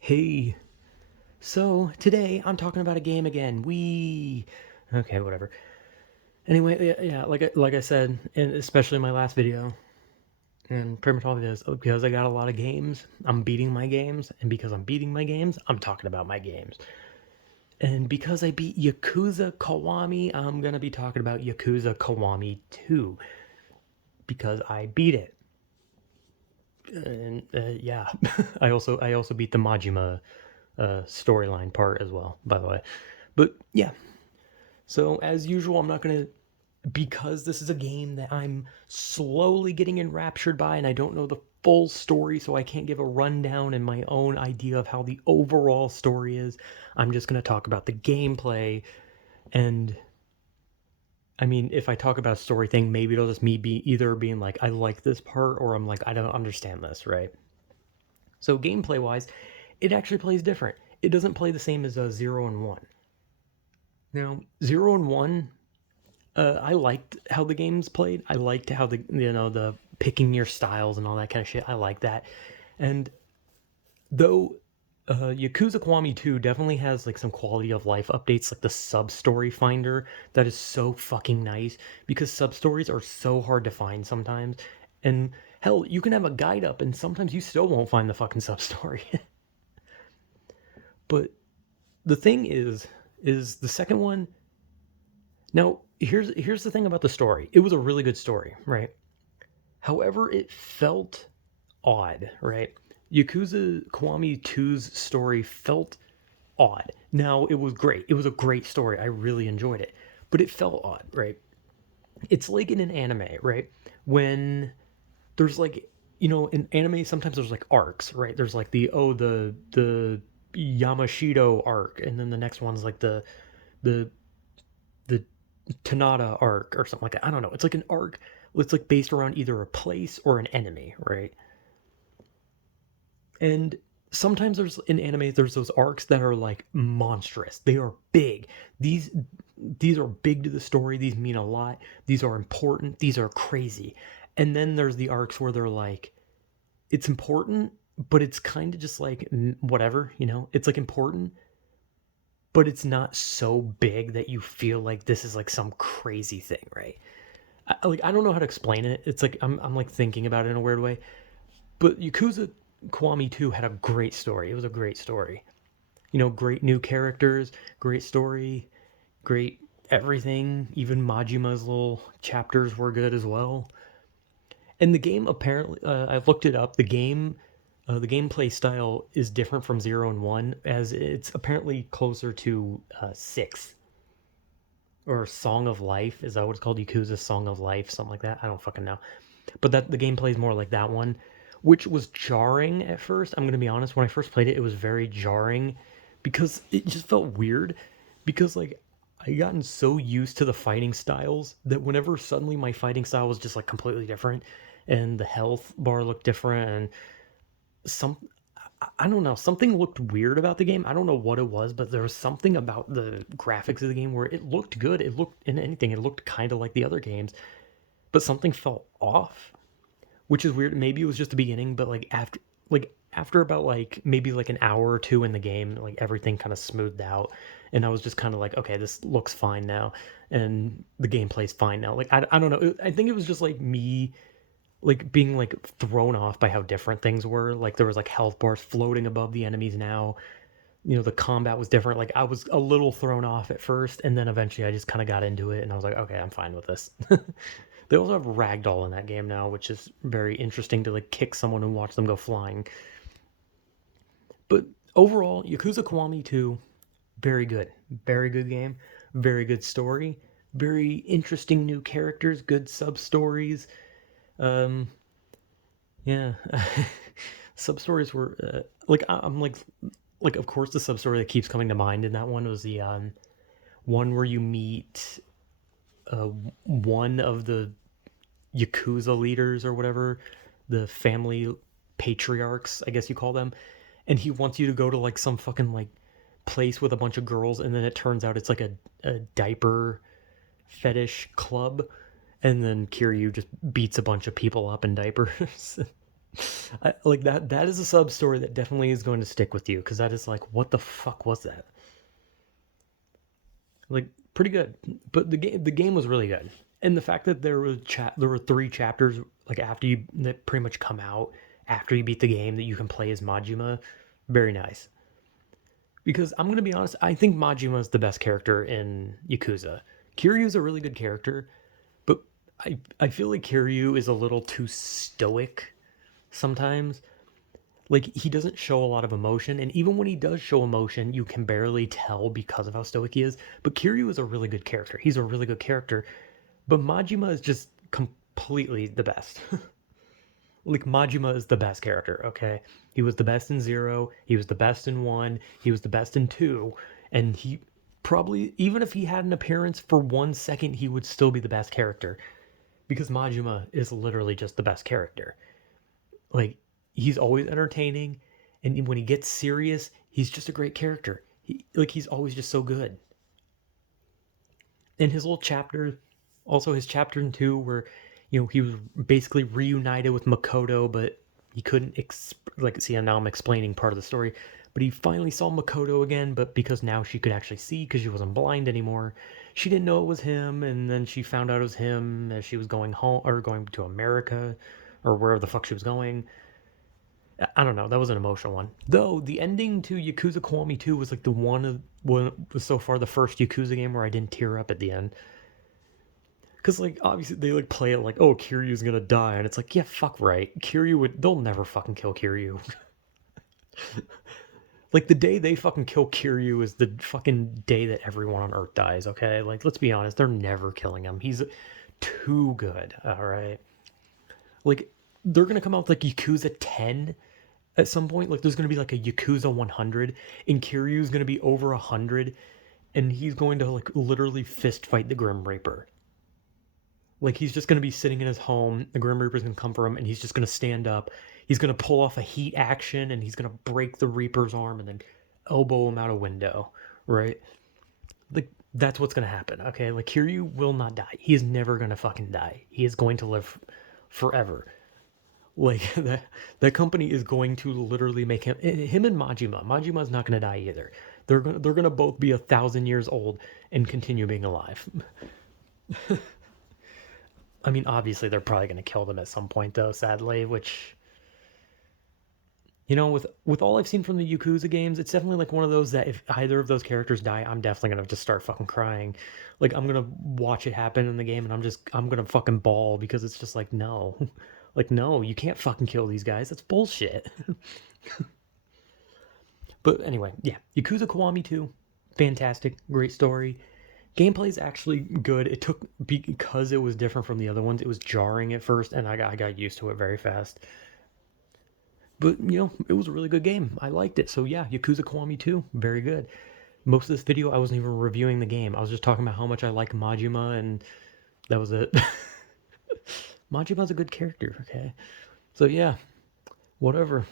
Hey, so today I'm talking about a game again. Okay, whatever. Anyway, yeah, like I said, and especially in my last video, and pretty much all of this, because I got a lot of games, I'm beating my games, and because I'm beating my games, I'm talking about my games. And because I beat Yakuza Kiwami, I'm gonna be talking about Yakuza Kiwami 2 because I beat it. And yeah, I also beat the Majima storyline part as well, by the way. But yeah, so, as usual, I'm not going to, because this is a game that I'm slowly getting enraptured by and I don't know the full story, so I can't give a rundown and my own idea of how the overall story is. I'm just going to talk about the gameplay. And I mean, if I talk about a story thing, maybe it'll just me be either being like, I like this part, or I'm like, I don't understand this, right? So, gameplay wise, it actually plays different. It doesn't play the same as 0 and 1. Now, 0 and 1, I liked how the games played. I liked how the picking your styles and all that kind of shit. I like that. And though Yakuza Kiwami 2 definitely has like some quality of life updates, like the sub story finder that is so fucking nice because sub stories are so hard to find sometimes. And hell, you can have a guide up and sometimes you still won't find the fucking sub story. But the thing is the second one. Now, here's the thing about the story. It was a really good story, right? However, it felt odd, right? Yakuza Kiwami 2's story felt odd. Now, it was great. It was a great story. I really enjoyed it. But it felt odd, right? It's like in an anime, right? When there's like, in anime sometimes there's like arcs, right? There's like the Yamashito arc, and then the next one's like the the Tanada arc or something like that. I don't know. It's like an arc. It's like based around either a place or an enemy, right? And sometimes there's in anime there's those arcs that are like monstrous. They are big. These are big to the story. These mean a lot. These are important. These are crazy. And then there's the arcs where they're like it's important, but it's kind of just like whatever, It's like important, but it's not so big that you feel like this is like some crazy thing, right? I don't know how to explain it. It's like I'm like thinking about it in a weird way. But Yakuza Kiwami 2 had a great story. It was a great story. Great new characters, great story, great everything. Even Majima's little chapters were good as well. And the game apparently, I've looked it up. The gameplay style is different from 0 and 1, as it's apparently closer to 6 or Song of Life. Is that what it's called? Yakuza Song of Life, something like that. I don't fucking know. But that the gameplay is more like that one, which was jarring at first. I'm gonna be honest. When I first played it, it was very jarring because it just felt weird. Because like I gotten so used to the fighting styles that whenever suddenly my fighting style was just like completely different, and the health bar looked different, and some I don't know, something looked weird about the game. I don't know what it was, but there was something about the graphics of the game where it looked good. It looked in anything, it looked kind of like the other games, but something felt off, which is weird. Maybe it was just the beginning, but like after about like maybe like an hour or two in the game, like everything kind of smoothed out, and I was just kind of like, okay, this looks fine now, and the gameplay's fine now. Like I don't know. I think it was just like me like being like thrown off by how different things were. Like there was like health bars floating above the enemies now. The combat was different. Like I was a little thrown off at first, and then eventually I just kind of got into it, and I was like, okay, I'm fine with this. They also have ragdoll in that game now, which is very interesting to like kick someone and watch them go flying. But overall, Yakuza Kiwami 2, very good game, very good story, very interesting new characters, good sub stories. Um, yeah, sub stories were like I'm like of course the sub story that keeps coming to mind in that one was the one where you meet uh, one of the Yakuza leaders or whatever, the family patriarchs, I guess you call them, and he wants you to go to like some fucking like place with a bunch of girls, and then it turns out it's like a diaper fetish club, and then Kiryu just beats a bunch of people up in diapers. Like that is a sub story that definitely is going to stick with you, because that is like, what the fuck was that? Like, pretty good. But the game was really good. And the fact that there were 3 chapters like after you that pretty much come out after you beat the game that you can play as Majima, very nice. Because I'm gonna be honest, I think Majima is the best character in Yakuza. Kiryu's a really good character, but I feel like Kiryu is a little too stoic sometimes. Like, he doesn't show a lot of emotion, and even when he does show emotion, you can barely tell because of how stoic he is. But Kiryu is a really good character. He's a really good character. But Majima is just completely the best. Like, Majima is the best character, okay? He was the best in 0, he was the best in 1, he was the best in 2, and he probably, even if he had an appearance for 1 second, he would still be the best character. Because Majima is literally just the best character. Like, he's always entertaining, and when he gets serious, he's just a great character. He's always just so good. And his little chapter, also his chapter in 2, where he was basically reunited with Makoto, but he couldn't see, now I'm explaining part of the story, but he finally saw Makoto again, but because now she could actually see because she wasn't blind anymore, she didn't know it was him, and then she found out it was him as she was going home, or going to America, or wherever the fuck she was going. I don't know. That was an emotional one. Though the ending to Yakuza Kiwami 2 was like the one was so far the first Yakuza game where I didn't tear up at the end. Cause like obviously they like play it like, oh, Kiryu's gonna die, and it's like, yeah, fuck right. They'll never fucking kill Kiryu. Like, the day they fucking kill Kiryu is the fucking day that everyone on Earth dies, okay? Like, let's be honest, they're never killing him. He's too good, alright? Like, they're gonna come out with like Yakuza 10 at some point. Like, there's gonna be like a Yakuza 100, and Kiryu's gonna be over 100, and he's going to like literally fist fight the Grim Reaper. Like, he's just gonna be sitting in his home, the Grim Reaper's gonna come for him, and he's just gonna stand up. He's gonna pull off a heat action, and he's gonna break the Reaper's arm and then elbow him out a window, right? Like, that's what's gonna happen, okay? Like, Kiryu will not die. He is never gonna fucking die. He is going to live forever. Like, that company is going to literally make him and Majima. Majima's not gonna die either. They're gonna both be 1,000 years old and continue being alive. I mean, obviously they're probably gonna kill them at some point, though. Sadly, which, with all I've seen from the Yakuza games, it's definitely like one of those that if either of those characters die, I'm definitely gonna just start fucking crying. Like, I'm gonna watch it happen in the game, and I'm gonna fucking bawl, because it's just like, no, like, no, you can't fucking kill these guys. That's bullshit. But anyway, yeah, Yakuza Kiwami 2, fantastic, great story. Gameplay is actually good. It took, because it was different from the other ones, it was jarring at first, and I got used to it very fast. But, it was a really good game. I liked it. So yeah, Yakuza Kiwami 2, very good. Most of this video, I wasn't even reviewing the game. I was just talking about how much I like Majima, and that was it. Majima's a good character, okay? So yeah, whatever.